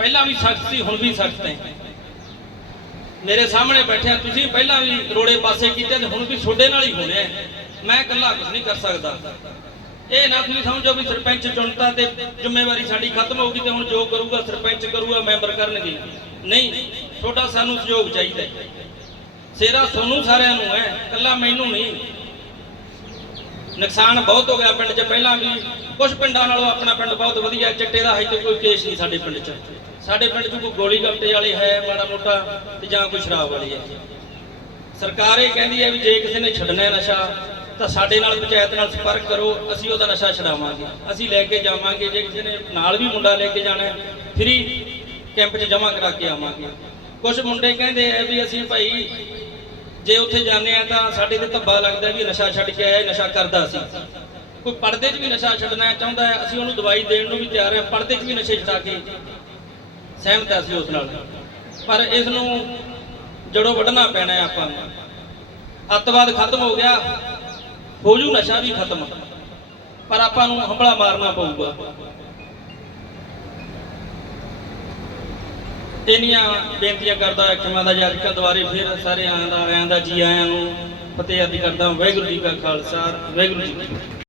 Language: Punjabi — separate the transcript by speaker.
Speaker 1: ਪਹਿਲਾਂ ਵੀ ਸਖਤ ਸੀ, ਹੁਣ ਵੀ ਸਖਤ ਹੈ ਮੇਰੇ ਸਾਹਮਣੇ ਬੈਠਿਆ, ਤੁਸੀਂ ਪਹਿਲਾਂ ਵੀ ਰੋੜੇ ਪਾਸੇ ਕੀਤੇ ਤੇ ਹੁਣ ਵੀ ਤੁਹਾਡੇ ਨਾਲ ਹੀ ਹੋਣੇ ਮੈਂ ਇਕੱਲਾ ਕੁਝ ਨਹੀਂ ਕਰ ਸਕਦਾ। ਇਹ ਨਾ ਤੁਸੀਂ ਸਮਝੋ ਵੀ ਸਰਪੰਚ ਚੁਣਤਾ ਤੇ ਜ਼ਿੰਮੇਵਾਰੀ ਸਾਡੀ ਖਤਮ ਹੋ ਗਈ ਤੇ ਹੁਣ ਜੋ ਕਰੂਗਾ ਸਰਪੰਚ ਕਰੂਗਾ, ਮੈਂਬਰ ਕਰਨਗੇ। ਨਹੀਂ, ਤੁਹਾਡਾ ਸਾਨੂੰ ਸਹਿਯੋਗ ਚਾਹੀਦਾ ਹੈ। ਸੇਰਾ ਤੁਹਾਨੂੰ ਸਾਰਿਆਂ ਨੂੰ ਹੈ, ਇਕੱਲਾ ਮੈਨੂੰ ਨਹੀਂ। ਨੁਕਸਾਨ ਬਹੁਤ ਹੋ ਗਿਆ ਪਿੰਡ 'ਚ। ਪਹਿਲਾਂ ਵੀ ਕੁਝ ਪਿੰਡਾਂ ਨਾਲੋਂ ਆਪਣਾ ਪਿੰਡ ਬਹੁਤ ਵਧੀਆ, ਚਿੱਟੇ ਦਾ ਹਜੇ ਕੋਈ ਕੇਸ ਨਹੀਂ ਸਾਡੇ ਪਿੰਡ 'ਚ। ਸਾਡੇ ਪਿੰਡ 'ਚ ਕੋਈ ਗੋਲੀ ਗਲਟੇ ਵਾਲੇ ਹੈ, ਮਾੜਾ ਮੋਟਾ, ਤੇ ਜਾਂ ਕੋਈ ਸ਼ਰਾਬ ਵਾਲੀ ਹੈ। ਸਰਕਾਰ ਇਹ ਕਹਿੰਦੀ ਹੈ ਵੀ ਜੇ ਕਿਸੇ ਨੇ ਛੱਡਣਾ ਹੈ ਨਸ਼ਾ, ਤਾਂ ਸਾਡੇ ਨਾਲ ਪੰਚਾਇਤ ਨਾਲ ਸੰਪਰਕ ਕਰੋ, ਅਸੀਂ ਉਹਦਾ ਨਸ਼ਾ ਛਡਾਵਾਂਗੇ। ਅਸੀਂ ਲੈ ਕੇ ਜਾਵਾਂਗੇ, ਜੇ ਕਿਸੇ ਨੇ ਨਾਲ ਵੀ ਮੁੰਡਾ ਲੈ ਕੇ ਜਾਣਾ ਫ੍ਰੀ ਕੈਂਪ 'ਚ ਜਮ੍ਹਾਂ ਕਰਾ ਕੇ ਆਵਾਂਗੇ। ਕੁਝ ਮੁੰਡੇ ਕਹਿੰਦੇ ਆ ਵੀ ਅਸੀਂ ਭਾਈ, ਜੇ ਉੱਥੇ ਜਾਂਦੇ ਆ ਤਾਂ ਸਾਡੇ ਤੇ ਧੱਬਾ ਲੱਗਦਾ ਵੀ ਨਸ਼ਾ ਛੱਡ ਕੇ ਆਇਆ, ਨਸ਼ਾ ਕਰਦਾ ਸੀ। ਕੋਈ ਪਰਦੇ 'ਚ ਵੀ ਨਸ਼ਾ ਛੱਡਣਾ ਚਾਹੁੰਦਾ ਹੈ, ਅਸੀਂ ਉਹਨੂੰ ਦਵਾਈ ਦੇਣ ਨੂੰ ਵੀ ਤਿਆਰ ਹਾਂ ਪਰਦੇ 'ਚ ਵੀ ਨਸ਼ੇ ਛਡਾ ਕੇ। ਸਹਿਮਤ ਹਾਂ ਅਸੀਂ ਉਸ ਨਾਲ। ਪਰ ਇਸ ਨੂੰ ਜੜੋਂ ਵੱਢਣਾ ਪੈਣਾ ਹੈ ਆਪਾਂ ਨੂੰ। ਅੱਤਵਾਦ ਖਤਮ ਹੋ ਗਿਆ, ਹੋ ਜੂ ਨਸ਼ਾ ਵੀ ਖਤਮ। ਪਰ ਆਪਾਂ ਨੂੰ ਹੰਬਲਾ ਮਾਰਨਾ ਪਊਗਾ। ਇੰਨੀਆਂ ਬੇਨਤੀਆਂ ਕਰਦਾ ਹਾਂ ਖਿਮਾ ਦਾ ਜੱਜ ਕਾ ਦੁਆਰੇ ਫਿਰ ਸਾਰੇ ਆਂ ਦਾ, ਆਇਆਂ ਦਾ ਜੀ ਆਇਆਂ ਨੂੰ ਫਤਿਹ ਆਦੀ ਕਰਦਾ ਵਾਹਿਗੁਰੂ ਜੀ ਕਾ ਖਾਲਸਾ, ਵਾਹਿਗੁਰੂ ਜੀ